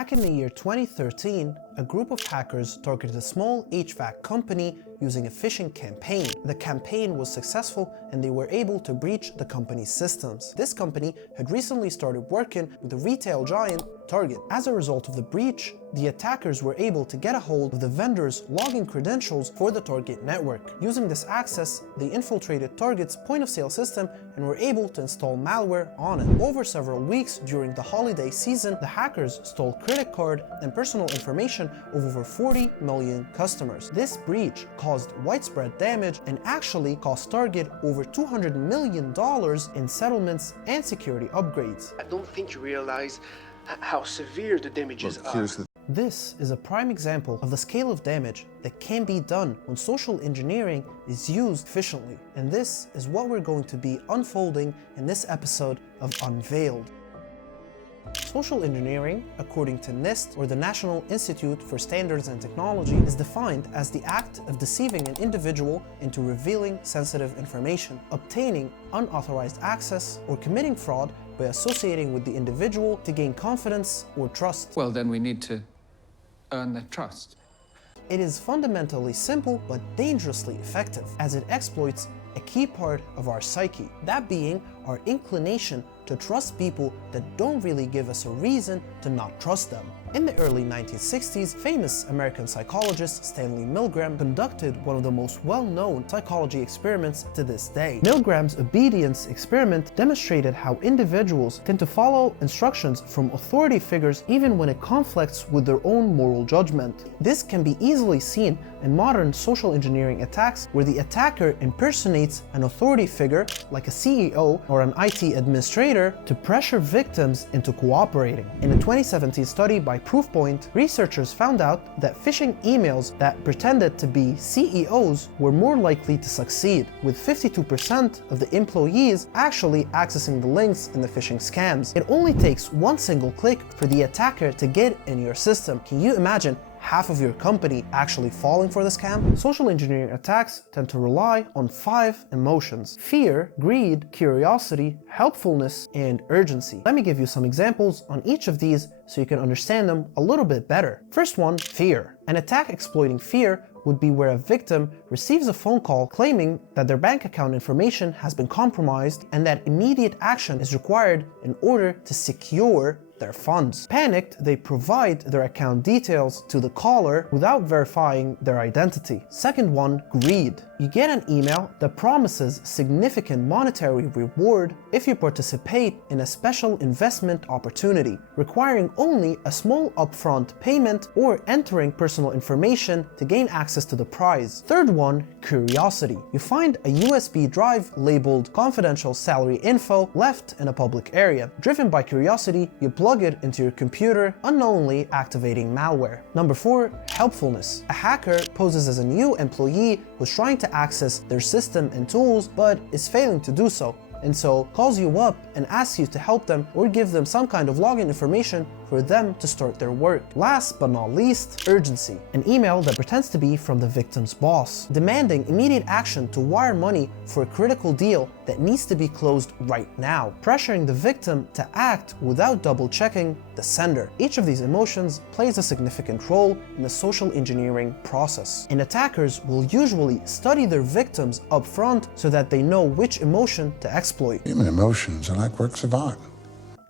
Back in the year 2013, a group of hackers targeted a small HVAC company using a phishing campaign. The campaign was successful and they were able to breach the company's systems. This company had recently started working with the retail giant Target. As a result of the breach, the attackers were able to get a hold of the vendor's login credentials for the Target network. Using this access, they infiltrated Target's point-of-sale system and were able to install malware on it. Over several weeks during the holiday season, the hackers stole credit card and personal information of over 40 million customers. This breach caused widespread damage and actually cost Target over $200 million in settlements and security upgrades. I don't think you realize how severe the damages are. This is a prime example of the scale of damage that can be done when social engineering is used efficiently. And this is what we're going to be unfolding in this episode of Unveiled. Social engineering, according to NIST, or the National Institute for Standards and Technology, is defined as the act of deceiving an individual into revealing sensitive information, obtaining unauthorized access, or committing fraud by associating with the individual to gain confidence or trust. Well, then we need to earn their trust. It is fundamentally simple but dangerously effective, as it exploits a key part of our psyche, that being our inclination to trust people that don't really give us a reason to not trust them. In the early 1960s, famous American psychologist Stanley Milgram conducted one of the most well-known psychology experiments to this day. Milgram's obedience experiment demonstrated how individuals tend to follow instructions from authority figures even when it conflicts with their own moral judgment. This can be easily seen in modern social engineering attacks where the attacker impersonates an authority figure like a CEO or an IT administrator to pressure victims into cooperating. In a 2017 study by Proofpoint, researchers found out that phishing emails that pretended to be CEOs were more likely to succeed, with 52% of the employees actually accessing the links in the phishing scams. It only takes one single click for the attacker to get in your system. Can you imagine half of your company actually falling for the scam? Social engineering attacks tend to rely on 5 emotions: fear, greed, curiosity, helpfulness, and urgency. Let me give you some examples on each of these so you can understand them a little bit better. First one, fear. An attack exploiting fear would be where a victim receives a phone call claiming that their bank account information has been compromised and that immediate action is required in order to secure their funds. Panicked, they provide their account details to the caller without verifying their identity. Second one, greed. You get an email that promises significant monetary reward if you participate in a special investment opportunity, requiring only a small upfront payment or entering personal information to gain access to the prize. Third one, curiosity. You find a USB drive labeled confidential salary info left in a public area. Driven by curiosity, you plug it into your computer, unknowingly activating malware. Number 4, helpfulness. A hacker poses as a new employee who's trying to access their system and tools but is failing to do so, and so calls you up and asks you to help them or give them some kind of login information for them to start their work. Last but not least, urgency. An email that pretends to be from the victim's boss, demanding immediate action to wire money for a critical deal that needs to be closed right now, pressuring the victim to act without double checking the sender. Each of these emotions plays a significant role in the social engineering process, and attackers will usually study their victims up front so that they know which emotion to exploit. Human emotions are like works of art.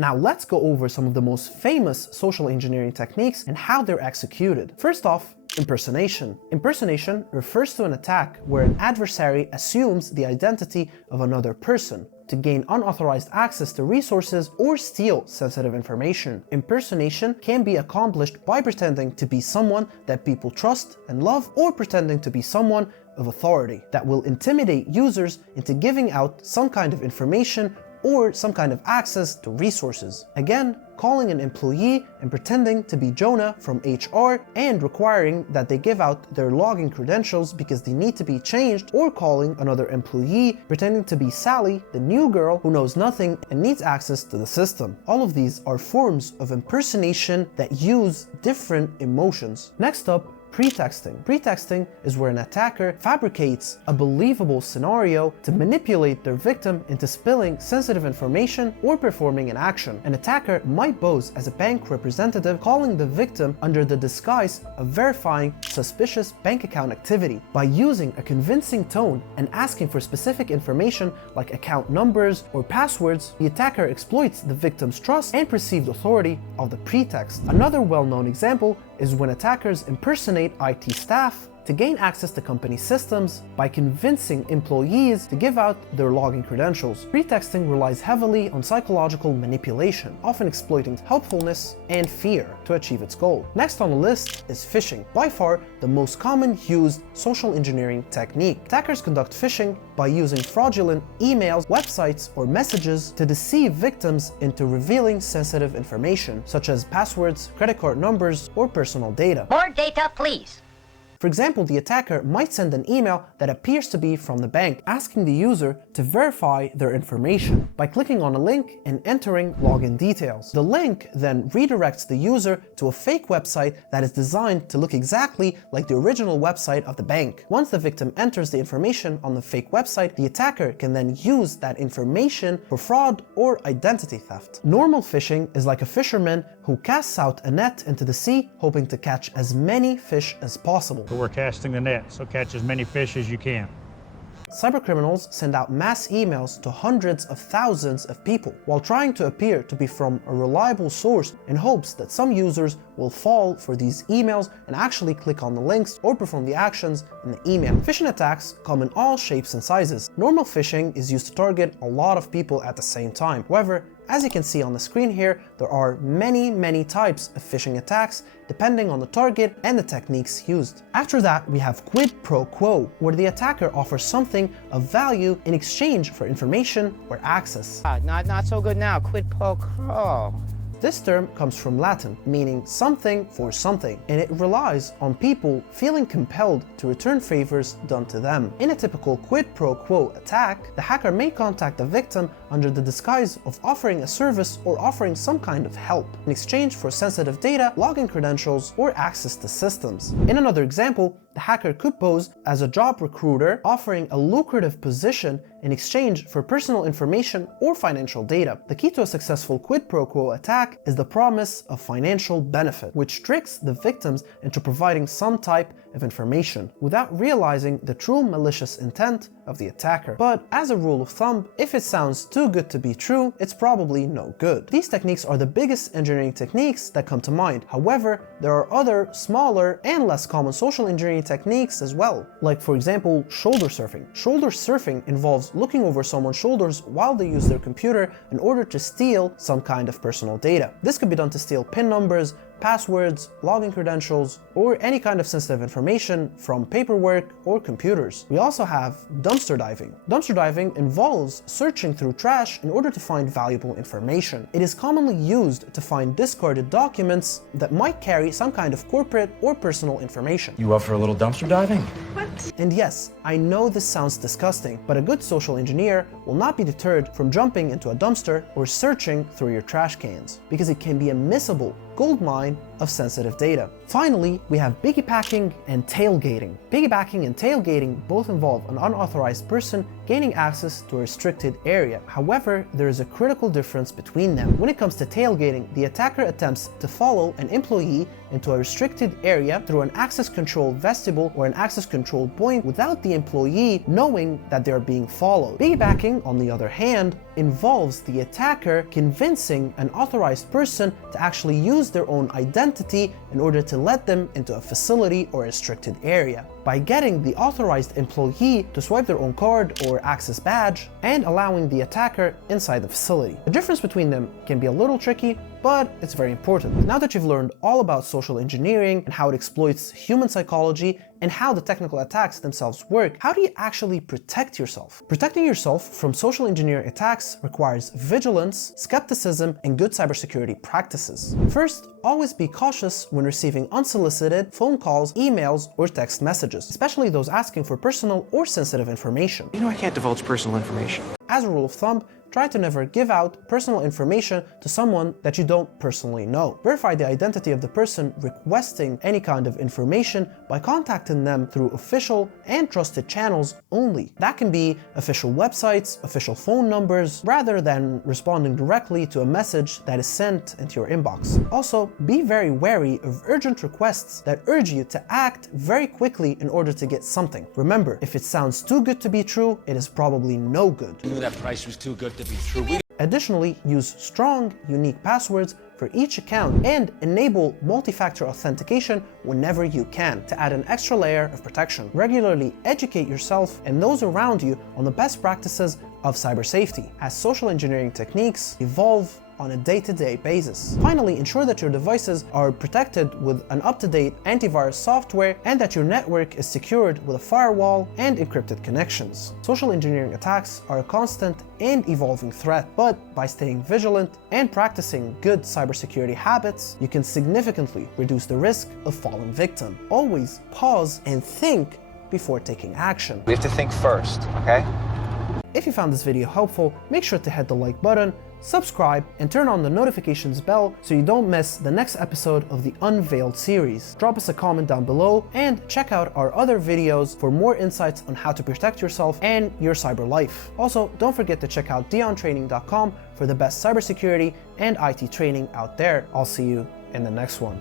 Now let's go over some of the most famous social engineering techniques and how they're executed. First off, impersonation. Impersonation refers to an attack where an adversary assumes the identity of another person to gain unauthorized access to resources or steal sensitive information. Impersonation can be accomplished by pretending to be someone that people trust and love, or pretending to be someone of authority that will intimidate users into giving out some kind of information or some kind of access to resources. Again, calling an employee and pretending to be Jonah from HR and requiring that they give out their login credentials because they need to be changed, or calling another employee pretending to be Sally, the new girl who knows nothing and needs access to the system. All of these are forms of impersonation that use different emotions. Next up, pretexting. Pretexting is where an attacker fabricates a believable scenario to manipulate their victim into spilling sensitive information or performing an action. An attacker might pose as a bank representative, calling the victim under the disguise of verifying suspicious bank account activity. By using a convincing tone and asking for specific information like account numbers or passwords, the attacker exploits the victim's trust and perceived authority of the pretext. Another well-known example is when attackers impersonate IT staff to gain access to company systems by convincing employees to give out their login credentials. Pretexting relies heavily on psychological manipulation, often exploiting helpfulness and fear to achieve its goal. Next on the list is phishing, by far the most common used social engineering technique. Attackers conduct phishing by using fraudulent emails, websites, or messages to deceive victims into revealing sensitive information, such as passwords, credit card numbers, or personal data. More data, please. For example, the attacker might send an email that appears to be from the bank, asking the user to verify their information by clicking on a link and entering login details. The link then redirects the user to a fake website that is designed to look exactly like the original website of the bank. Once the victim enters the information on the fake website, the attacker can then use that information for fraud or identity theft. Normal phishing is like a fisherman who casts out a net into the sea, hoping to catch as many fish as possible. We're casting the net, so catch as many fish as you can. Cybercriminals send out mass emails to hundreds of thousands of people while trying to appear to be from a reliable source in hopes that some users will fall for these emails and actually click on the links or perform the actions in the email. Phishing attacks come in all shapes and sizes. Normal phishing is used to target a lot of people at the same time. However, as you can see on the screen here, there are many types of phishing attacks depending on the target and the techniques used. After that, we have quid pro quo, where the attacker offers something of value in exchange for information or access. Not so good now. Quid pro quo. This term comes from Latin, meaning something for something, and it relies on people feeling compelled to return favors done to them. In a typical quid pro quo attack, the hacker may contact the victim under the disguise of offering a service or offering some kind of help in exchange for sensitive data, login credentials, or access to systems. In another example, the hacker could pose as a job recruiter offering a lucrative position in exchange for personal information or financial data. The key to a successful quid pro quo attack is the promise of financial benefit, which tricks the victims into providing some type of information without realizing the true malicious intent of the attacker. But as a rule of thumb, if it sounds too good to be true, it's probably no good. These techniques are the biggest engineering techniques that come to mind. However, there are other smaller and less common social engineering techniques as well, like for example shoulder surfing. Shoulder surfing involves looking over someone's shoulders while they use their computer in order to steal some kind of personal data. This could be done to steal PIN numbers, passwords, login credentials, or any kind of sensitive information from paperwork or computers. We also have dumpster diving. Dumpster diving involves searching through trash in order to find valuable information. It is commonly used to find discarded documents that might carry some kind of corporate or personal information. You up for a little dumpster diving? And yes, I know this sounds disgusting, but a good social engineer will not be deterred from jumping into a dumpster or searching through your trash cans, because it can be a missable goldmine of sensitive data. Finally, we have piggybacking and tailgating. Piggybacking and tailgating both involve an unauthorized person gaining access to a restricted area. However, there is a critical difference between them. When it comes to tailgating, the attacker attempts to follow an employee into a restricted area through an access control vestibule or an access control point without the employee knowing that they are being followed. Piggybacking, on the other hand, involves the attacker convincing an authorized person to actually use their own identity in order to let them into a facility or restricted area, by getting the authorized employee to swipe their own card or access badge and allowing the attacker inside the facility. The difference between them can be a little tricky, but it's very important. Now that you've learned all about social engineering and how it exploits human psychology and how the technical attacks themselves work, how do you actually protect yourself? Protecting yourself from social engineering attacks requires vigilance, skepticism, and good cybersecurity practices. First, always be cautious when receiving unsolicited phone calls, emails, or text messages, especially those asking for personal or sensitive information. You know I can't divulge personal information. As a rule of thumb, try to never give out personal information to someone that you don't personally know. Verify the identity of the person requesting any kind of information by contacting them through official and trusted channels only. That can be official websites, official phone numbers, rather than responding directly to a message that is sent into your inbox. Also, be very wary of urgent requests that urge you to act very quickly in order to get something. Remember, if it sounds too good to be true, it is probably no good. I knew that price was too good to be true. Additionally, use strong, unique passwords for each account and enable multi-factor authentication whenever you can to add an extra layer of protection. Regularly educate yourself and those around you on the best practices of cyber safety as social engineering techniques evolve on a day-to-day basis. Finally, ensure that your devices are protected with an up-to-date antivirus software and that your network is secured with a firewall and encrypted connections. Social engineering attacks are a constant and evolving threat, but by staying vigilant and practicing good cybersecurity habits, you can significantly reduce the risk of falling victim. Always pause and think before taking action. We have to think first, okay? If you found this video helpful, make sure to hit the like button, subscribe, and turn on the notifications bell so you don't miss the next episode of the Unveiled series. Drop us a comment down below and check out our other videos for more insights on how to protect yourself and your cyber life. Also, don't forget to check out diontraining.com for the best cybersecurity and IT training out there. I'll see you in the next one.